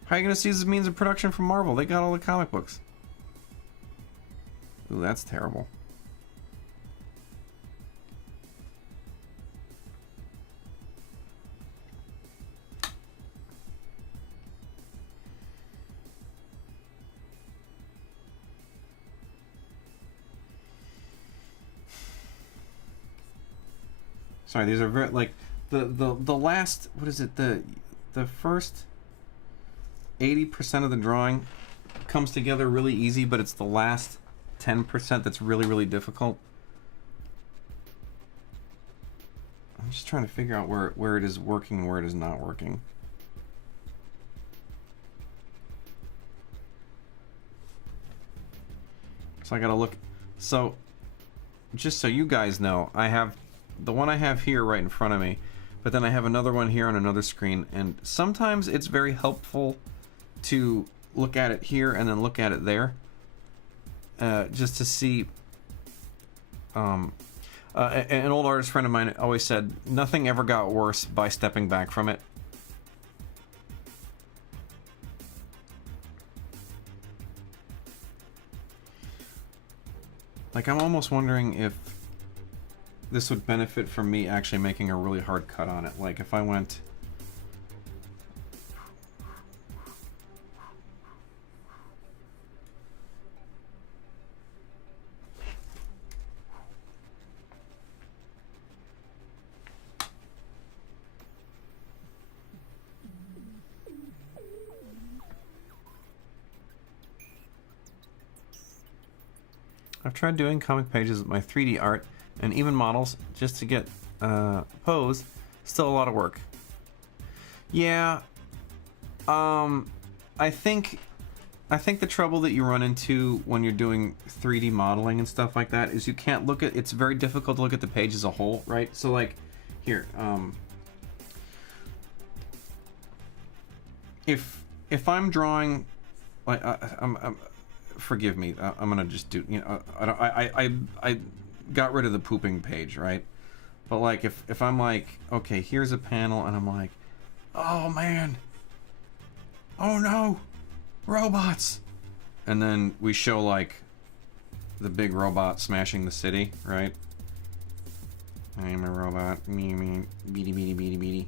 How are you going to seize the means of production from Marvel? They got all the comic books. Ooh, that's terrible. Sorry, these are very like the last, what is it, the first 80% of the drawing comes together really easy, but it's the last 10% that's really difficult. I'm just trying to figure out where it is working and where it is not working. So I gotta look. So just so you guys know, I have the one I have here right in front of me, but then I have another one here on another screen, and sometimes it's very helpful to look at it here and then look at it there, just to see. An old artist friend of mine always said, nothing ever got worse by stepping back from it. Like, I'm almost wondering if this would benefit from me actually making a really hard cut on it. Like, if I went... I've tried doing comic pages with my 3D art and even models just to get posed. Still a lot of work. Yeah. I think the trouble that you run into when you're doing 3D modeling and stuff like that is you can't look at, it's very difficult to look at the page as a whole, right? So like here, if I'm drawing, like forgive me, I'm gonna just do, you know, I got rid of the pooping page, right? But like if I'm like, okay, here's a panel, and I'm like, oh man, oh no, robots, and then we show like the big robot smashing the city, right? I'm a robot, me, beady beady beady beady.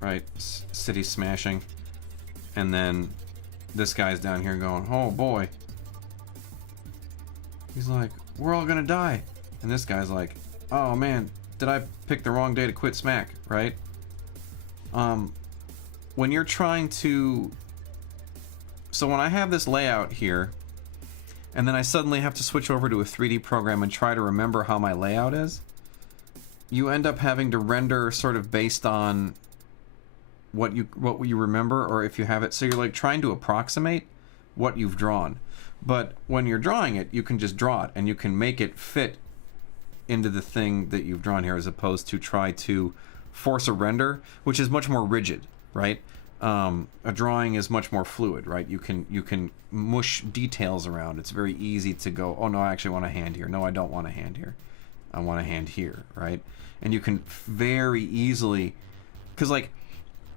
Right, city smashing, and then this guy's down here going, oh boy. He's like, we're all gonna die. And this guy's like, oh man, did I pick the wrong day to quit Smack, right? When you're trying to... So when I have this layout here, and then I suddenly have to switch over to a 3D program and try to remember how my layout is, you end up having to render sort of based on what you remember, or if you have it. So you're like trying to approximate what you've drawn. But when you're drawing it, you can just draw it, and you can make it fit into the thing that you've drawn here, as opposed to try to force a render, which is much more rigid, right? A drawing is much more fluid, right? You can mush details around. It's very easy to go, oh no, I actually want a hand here. No, I don't want a hand here. I want a hand here, right? And you can very easily, because like,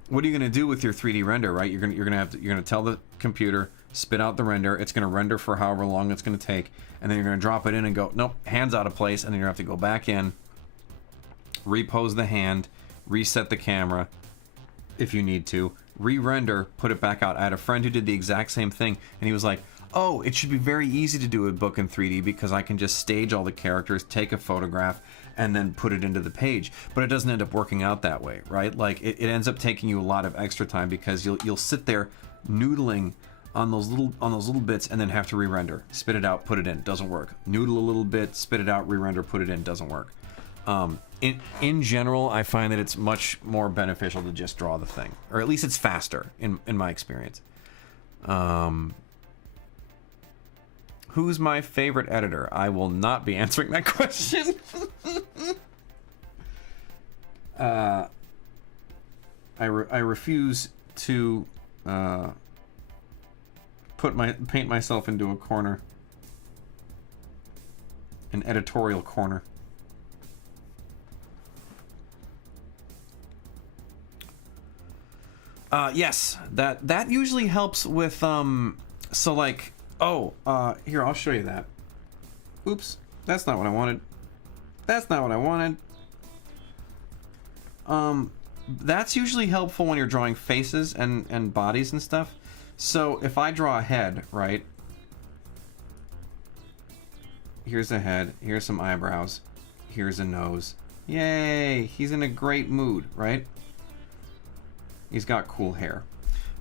what are you going to do with your 3D render, right? You're gonna tell the computer, spit out the render. It's going to render for however long it's going to take, and then you're going to drop it in and go, nope, hand's out of place, and then you're going to have to go back in, repose the hand, reset the camera if you need to, re-render, put it back out. I had a friend who did the exact same thing, and he was like, oh, it should be very easy to do a book in 3D because I can just stage all the characters, take a photograph, and then put it into the page. But it doesn't end up working out that way, right? Like, it ends up taking you a lot of extra time because you'll sit there noodling on those little bits and then have to re-render. Spit it out, put it in, doesn't work. Noodle a little bit, spit it out, re-render, put it in, doesn't work. In general, I find that it's much more beneficial to just draw the thing, or at least it's faster in my experience. Who's my favorite editor? I will not be answering that question. I refuse to paint myself into a corner, an editorial corner. Yes, that usually helps with so like, here, I'll show you that. Oops, that's not what I wanted. That's not what I wanted. That's usually helpful when you're drawing faces and bodies and stuff. So if I draw a head, right? Here's a head, here's some eyebrows, here's a nose. Yay, he's in a great mood, right? He's got cool hair.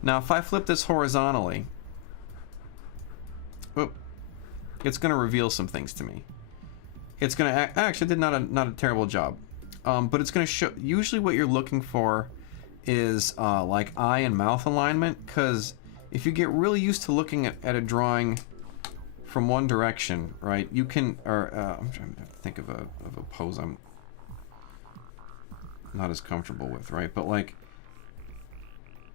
Now, if I flip this horizontally, it's going to reveal some things to me. It's going to actually did not a terrible job, but it's going to show. Usually, what you're looking for is like eye and mouth alignment, because if you get really used to looking at a drawing from one direction, right? You can. I'm trying to think of a pose I'm not as comfortable with, right? But like,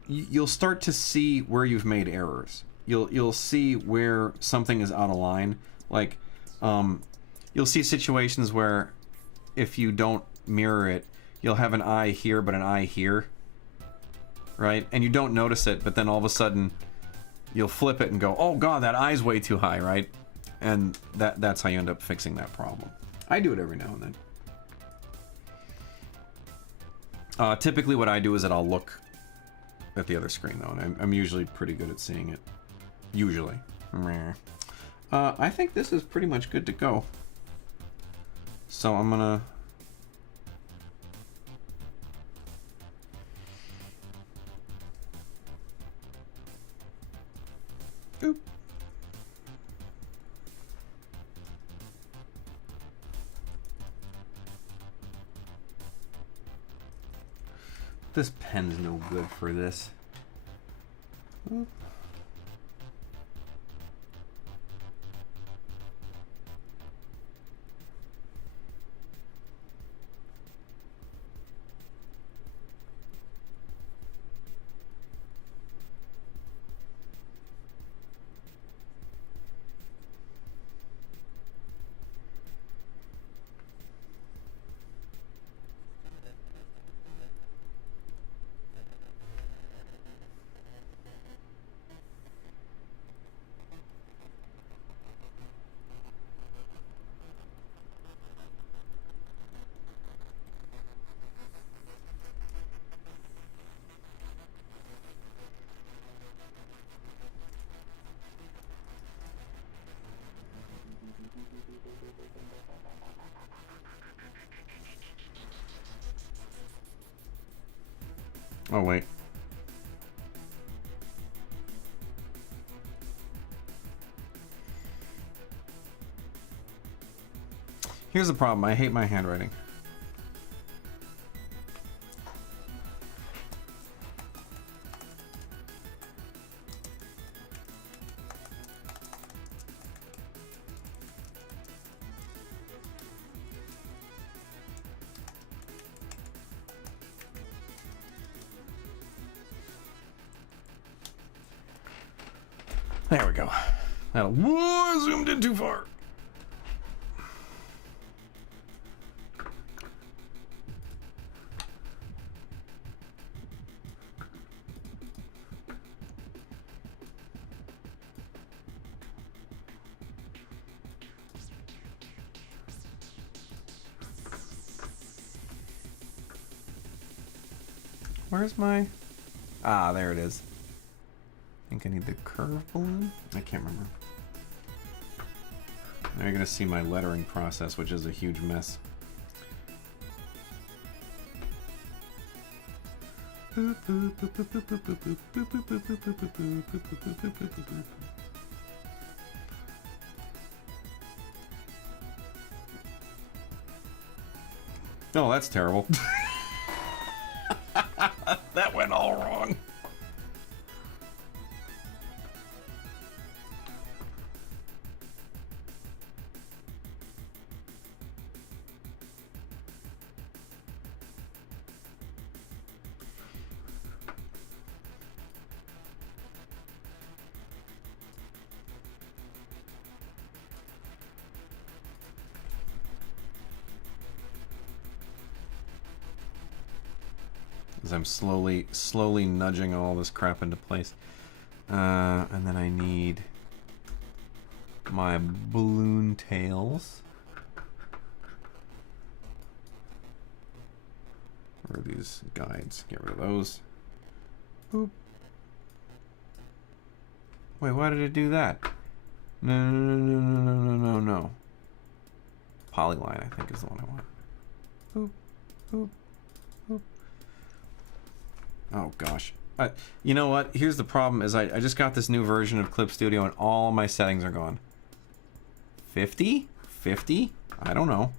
you'll start to see where you've made errors. You'll see where something is out of line. Like, you'll see situations where if you don't mirror it, you'll have an eye here but an eye here, right? And you don't notice it, but then all of a sudden you'll flip it and go, oh god, that eye's way too high, right? And that's how you end up fixing that problem. I do it every now and then. Typically what I do is that I'll look at the other screen though, and I'm usually pretty good at seeing it. Usually. I think this is pretty much good to go. So I'm gonna... Oop. This pen's no good for this. Oop. Oh, wait. Here's the problem. I hate my handwriting. There we go. That'll. Whoa, I zoomed in too far. Where's my... Ah, there it is. I think I need the curve balloon? I can't remember. Now you're going to see my lettering process, which is a huge mess. Oh, that's terrible. That went all wrong. As I'm slowly nudging all this crap into place. And then I need my balloon tails. Where are these guides? Get rid of those. Boop. Wait, why did it do that? No. Polyline, I think, is the one I want. Boop, boop, boop. Oh gosh. You know what? Here's the problem is I just got this new version of Clip Studio and all my settings are gone. 50? 50? I don't know.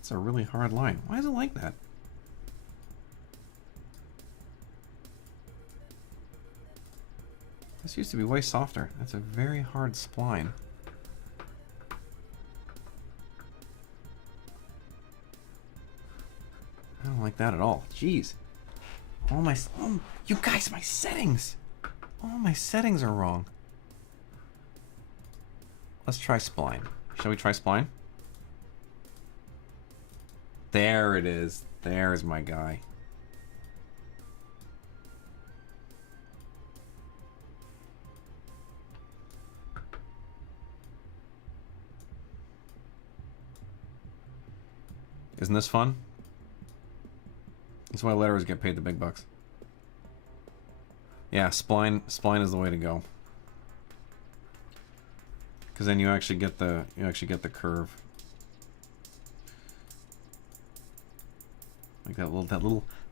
It's a really hard line. Why is it like that? This used to be way softer. That's a very hard spline. I don't like that at all. Jeez. All my... you guys, my settings! All my settings are wrong. Let's try spline. Shall we try spline? There it is. There's my guy. Isn't this fun? That's why letterers get paid the big bucks. Yeah, spline is the way to go. Because then you actually get the curve. Like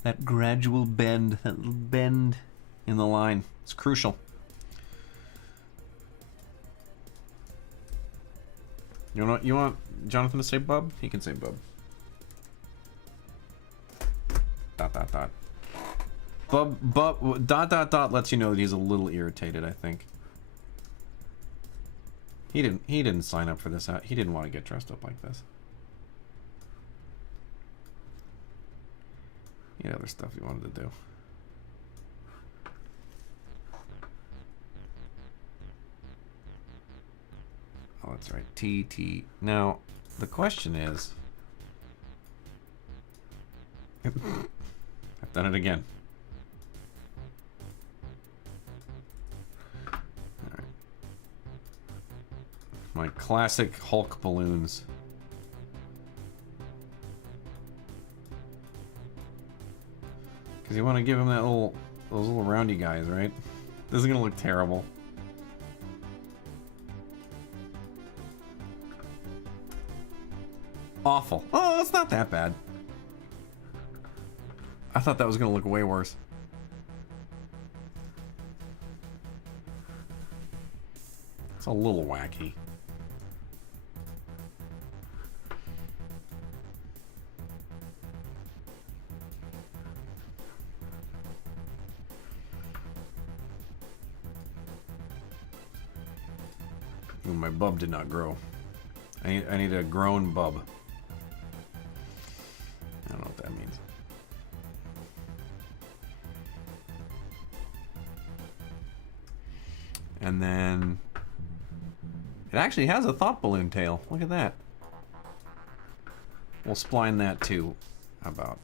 that gradual bend, that little bend in the line. It's crucial. You want Jonathan to say bub? He can say bub. ... Bub ... lets you know that he's a little irritated, I think. He didn't sign up for this. He didn't want to get dressed up like this. He had other stuff he wanted to do. Oh, that's right. TT. Now, the question is... I've done it again. Alright. My classic Hulk balloons. Because you want to give him that those little roundy guys, right? This is going to look terrible. Awful. Oh, it's not that bad. I thought that was going to look way worse. It's a little wacky. Ooh, my bub did not grow. I need a grown bub. I don't know what that means. And then it actually has a thought balloon tail. Look at that. We'll spline that too. How about?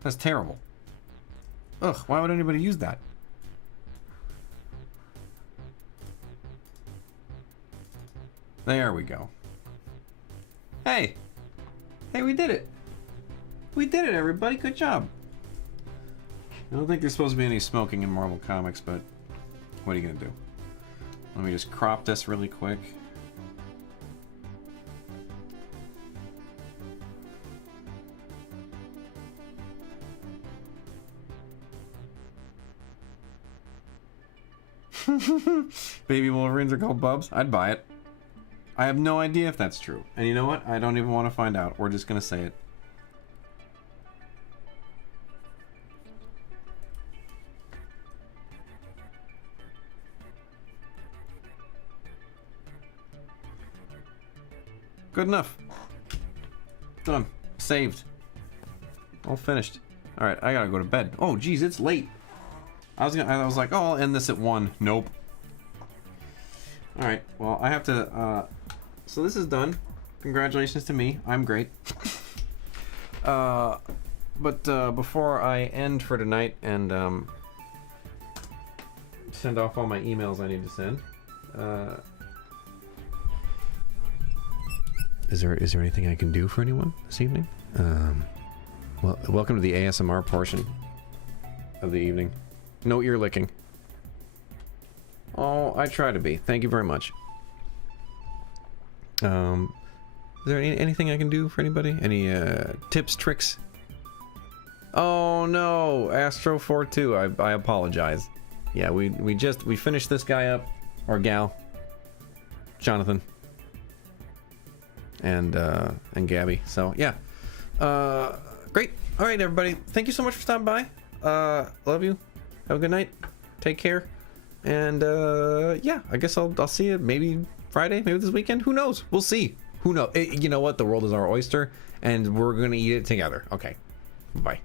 That's terrible. Ugh, why would anybody use that? There we go. Hey! Hey, we did it! We did it, everybody! Good job! I don't think there's supposed to be any smoking in Marvel Comics, but what are you gonna do? Let me just crop this really quick. Baby Wolverines are called Bubs? I'd buy it. I have no idea if that's true. And you know what? I don't even want to find out. We're just gonna say it. Good enough. Done. Saved. All finished. Alright, I gotta go to bed. Oh, geez, it's late. I was like, oh, I'll end this at 1. Nope. Alright, well, I have to, so this is done. Congratulations to me. I'm great. But before I end for tonight and, send off all my emails I need to send, Is there anything I can do for anyone this evening? Well, welcome to the ASMR portion of the evening. No ear licking. Oh, I try to be. Thank you very much. Is there anything I can do for anybody? Any tips, tricks? Oh no, Astro42. I apologize. Yeah, we finished this guy up, or gal, Jonathan. And Gabby. So yeah, great. All right, everybody. Thank you so much for stopping by. Love you. Have a good night. Take care. And yeah, I guess I'll see you maybe Friday, maybe this weekend. Who knows? We'll see. Who knows? You know what? The world is our oyster, and we're gonna eat it together. Okay. Bye.